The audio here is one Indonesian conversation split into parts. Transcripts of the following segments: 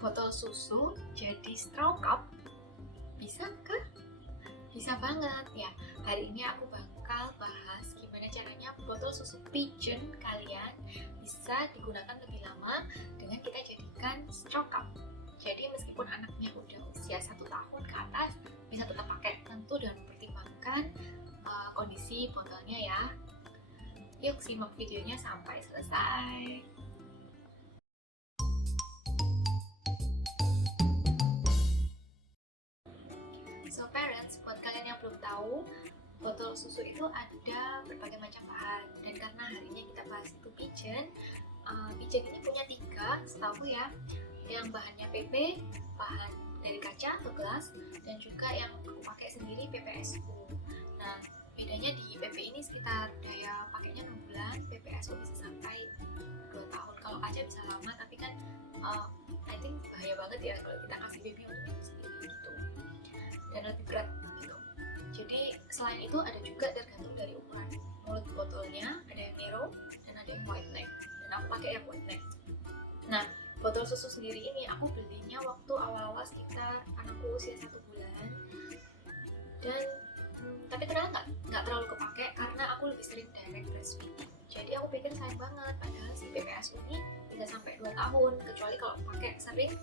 botol susu jadi straw cup, bisa kah? Bisa banget ya. Hari ini aku bakal bahas gimana caranya botol susu pigeon kalian bisa digunakan lebih lama dengan kita jadikan straw cup. Jadi meskipun anaknya udah usia 1 tahun ke atas, bisa tetap pakai, tentu dengan mempertimbangkan kondisi botolnya ya. Yuk simak videonya sampai selesai. So parents, buat kalian yang belum tahu, botol susu itu ada berbagai macam bahan, dan karena hari ini kita bahas itu pigeon, pigeon ini punya 3 setahu ya, yang bahannya PP, bahan dari kaca atau gelas, dan juga yang aku pakai sendiri PPSU. Nah, bedanya di PP ini sekitar daya pakainya 6 bulan, PPSU bisa sampai 2 tahun. Kalau kaca bisa lama, tapi kan I think bahaya banget ya kalau kita kasih baby untuk sendiri gitu, dan lebih berat gitu. Jadi selain itu ada juga tergantung dari ukuran mulut botolnya, ada yang narrow dan ada yang wide neck, dan aku pakai yang wide neck. Nah, botol susu sendiri ini aku belinya waktu awal-awal sekitar anakku usia 1 bulan, dan tapi ternyata nggak terlalu kepake karena aku lebih sering direct breastfeeding. Jadi aku pikir sayang banget, padahal si PPSU ini bisa sampai 2 tahun, kecuali kalau pakai sering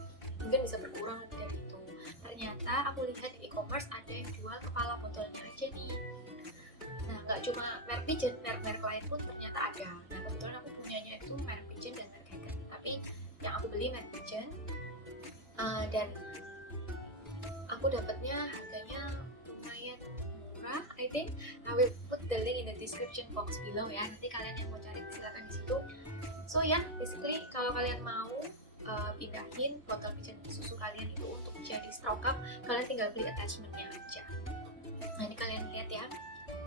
mungkin bisa berkurang lebih dari itu. Ternyata aku lihat di e-commerce ada yang jual kepala botolnya aja nih. Nah, nggak cuma merek pigeon, merek-merek lain pun ternyata ada. Nah, kebetulan aku punyanya itu merek pigeon dan merek Hagen, tapi yang aku beli merek pigeon, dan aku dapatnya harganya lumayan murah. I think I will put the link in the description box below ya, nanti kalian yang mau cari silakan di situ. So ya, basically kalau kalian mau pindahin botol pigeon susu kalian itu untuk jadi straw cup, kalian tinggal beli attachmentnya aja. Nah, ini kalian lihat ya,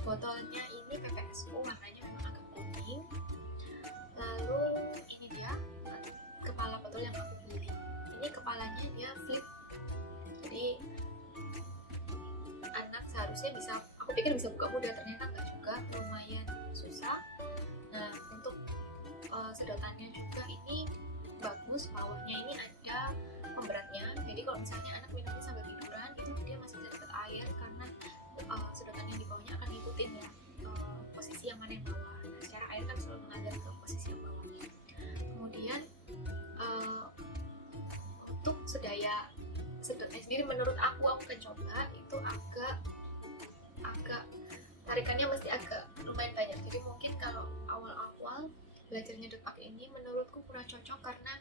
botolnya ini PPSU, warnanya memang agak kuning. Lalu ini dia kepala botol yang aku beli. Ini kepalanya dia flip, jadi anak seharusnya bisa, aku pikir bisa buka mudah, ternyata enggak juga, lumayan susah. Nah, untuk sedotannya juga ini bagus, bawahnya ini ada pemberatnya, jadi kalau misalnya anak minumnya sambil tiduran itu dia masih bisa dapat air, karena sedotannya di bawahnya akan ngikutin ya posisi yang mana yang bawah. Nah, secara air kan selalu mengalir ke posisi yang bawah. Kemudian untuk sedotnya sendiri, menurut aku akan coba itu agak tarikannya mesti agak lumayan banyak, jadi mungkin kalau awal-awal belajar nyedot pakai ini menurutku kurang cocok karena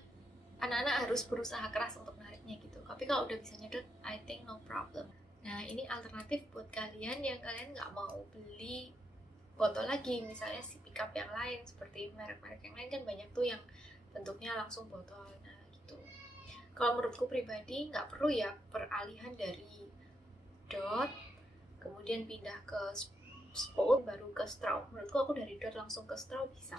anak-anak harus berusaha keras untuk nariknya gitu. Tapi kalau udah bisa nyedot, I think no problem. Nah, ini alternatif buat kalian yang kalian nggak mau beli botol lagi, misalnya si pickup yang lain, seperti merek-merek yang lain kan banyak tuh yang bentuknya langsung botol. Nah gitu. Kalau menurutku pribadi nggak perlu ya peralihan dari dot kemudian pindah ke spout baru ke straw. Menurutku aku dari dot langsung ke straw bisa.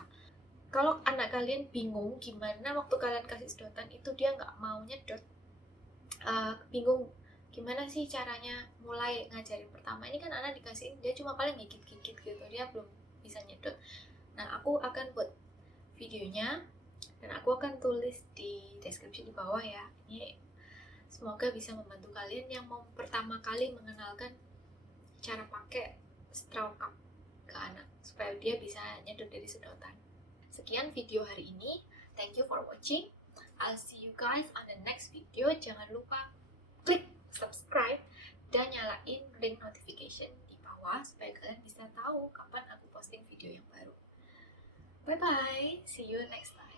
Kalau anak kalian bingung gimana waktu kalian kasih sedotan itu dia nggak mau nyedot, bingung gimana sih caranya mulai ngajarin pertama, ini kan anak dikasihin dia cuma paling gigit-gigit gitu, dia belum bisa nyedot. Nah, aku akan buat videonya dan aku akan tulis di deskripsi di bawah ya. Ini semoga bisa membantu kalian yang mau pertama kali mengenalkan cara pakai straw cup ke anak supaya dia bisa nyedot dari sedotan. Sekian video hari ini. Thank you for watching. I'll see you guys on the next video. Jangan lupa klik subscribe dan nyalain link notification di bawah supaya kalian bisa tahu kapan aku posting video yang baru. Bye bye. See you next time.